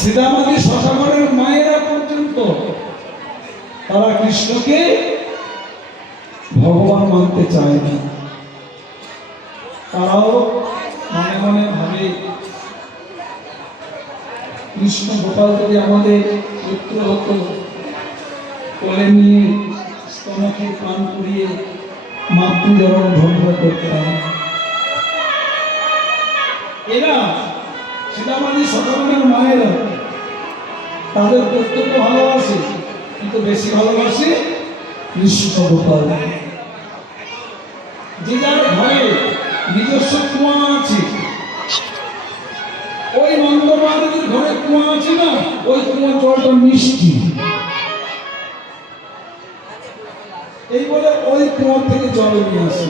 সীতামাতা শশাঙ্কের মায়েরা পর্যন্ত তারা কৃষ্ণকে ভগবান মানতে চায় না। তারাও মনে মনে ভাবে কৃষ্ণ গোপাল যদি আমাদের পুত্র হতো, কোলে নিয়ে স্তনকে পান করিয়ে মাতৃজনম ধন্য করতাম। এরা সীতামাতা শশাঙ্কের মায়েরা তাদের পুত্রকে ভালোবাসে, কিন্তু বেশি ভালোবাসে কৃষ্ণ গোপাল। যে যার ঘরে নিজস্ব কুয়া আছে, ওই নন্দবাড়ির ঘরে কুয়া আছে না, ওই কুয়া জলটা মিষ্টি, এই বলে ওই কুয়া থেকে জল নিয়ে আসে।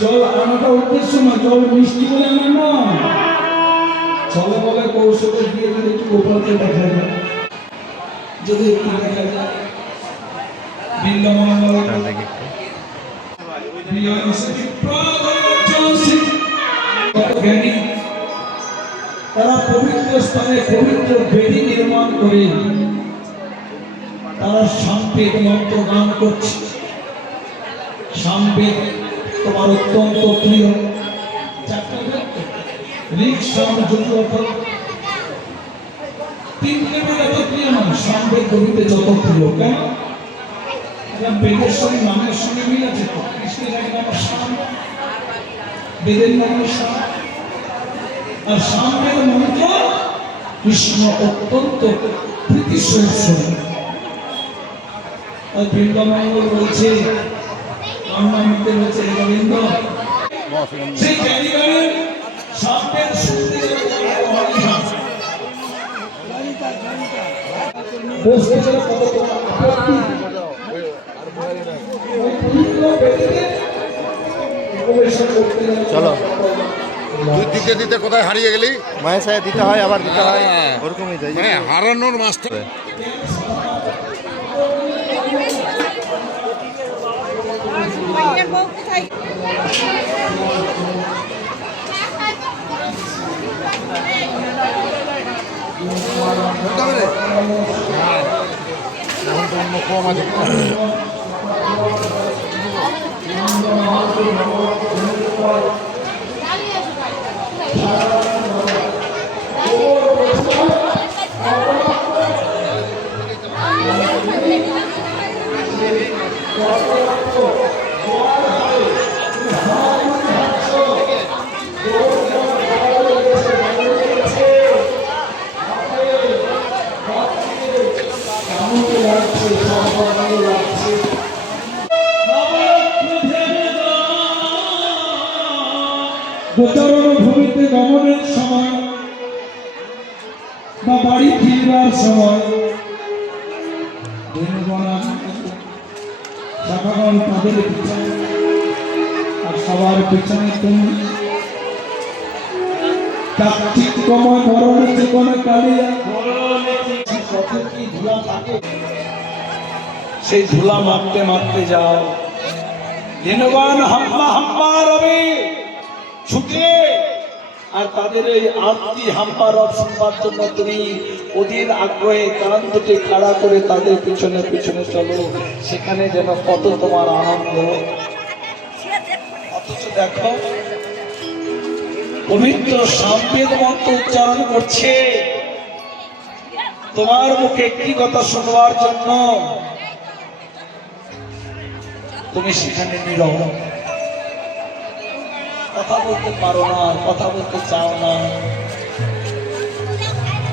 জল আনাটা উদ্দেশ্য না, জল মিষ্টি বলে আনে না, চলে বলে কৌশলে দিয়ে যদি একটু গোপালকে দেখা যায়, যদি একটু দেখা যায় বিল্লমঙ্গল তারা পবিত্র স্থানে পবিত্র বেদি নির্মাণ করে তারা সামবেদ মন্ত্র গান করছে। সামবেদ তোমার অত্যন্ত প্রিয়, ঋক সাম যজুর তিনটে বেদ এত প্রিয় না, সামবেদ কবিতে যত প্রিয়। কেন? বেদের সঙ্গে নামের সঙ্গে মিল আছে। কৃষ্ণের এক নাম শাম, বেদের নাম শাম, আর সামবেদ মন্ত্র কৃষ্ণ অত্যন্ত প্রীতি সহিষ্ণু। আর বিল্লমঙ্গল বলছে, রামনামিতে বলছে, গোবিন্দ সেই কারিগরের সামবেদ শুনতে বসতে গেলে কত আপত্তি। চলো তুই দিতে দিতে কোথায় হারিয়ে গেলি? মায়ের সাথে দিতে হয়, আবার দিতে হয়, ওরকমই তাই মানে হারানোর মাস্টার। এখন তো অন্য কম আছে। গোচরণ ভূমিতে গমনের সময় বা বাড়ি ফিরবার সময় শাখাগণ তাদের পিছনে, আর সবার পিছনে তুমি কার্তিকময় বরণে জীবনে কালিয়া কি ধুলা থাকে, সেই ধুলা মারতে মারতে যাও। দিনবান হাম্মা হাম্মা রবে ছুটে, আর তাদের এই আরতি হাম্পা রব শুনবার জন্য তুমি অধীর আগ্রহে কান দুটি খাড়া করে তাদের পিছনে পিছনে চলো। সেখানে যেন কত তোমার আনন্দ। অথচ দেখো পবিত্র সামবেদ মন্ত্র উচ্চারণ করছে তোমার মুখে একটি কথা শুনবার জন্য, তুমি সেখানে নীরব, কথা বলতে পারো না, কথা বলতে চাও না।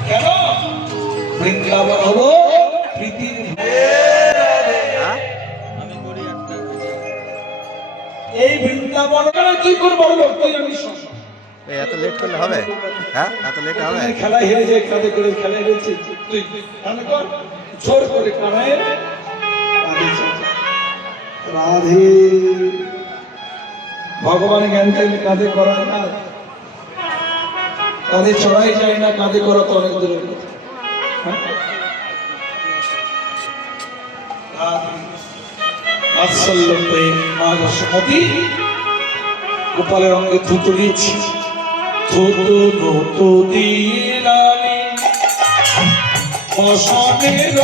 কেন? বৃন্দাবন হলো প্রীতির। এই বৃন্দাবন তুই কোন বড় লোক, তুই আমি এত লেট করলে হবে? হ্যাঁ, এত লেট হবে? খেলা হেরে যায়, কাঁধে করে খেলা হেরেছে, তুই জোর করে কানায় রাধে। ভগবান জ্ঞান চাইলে কাঁধে করা না, কাঁধে চড়াই যায় না, কাঁধে করা তো অনেক দূরের কথা। বাৎসল্য প্রেম মা যশোমতী গোপালের অঙ্গে থুতু দিয়েছি, থুতু নতু দিলানি শ্মশানের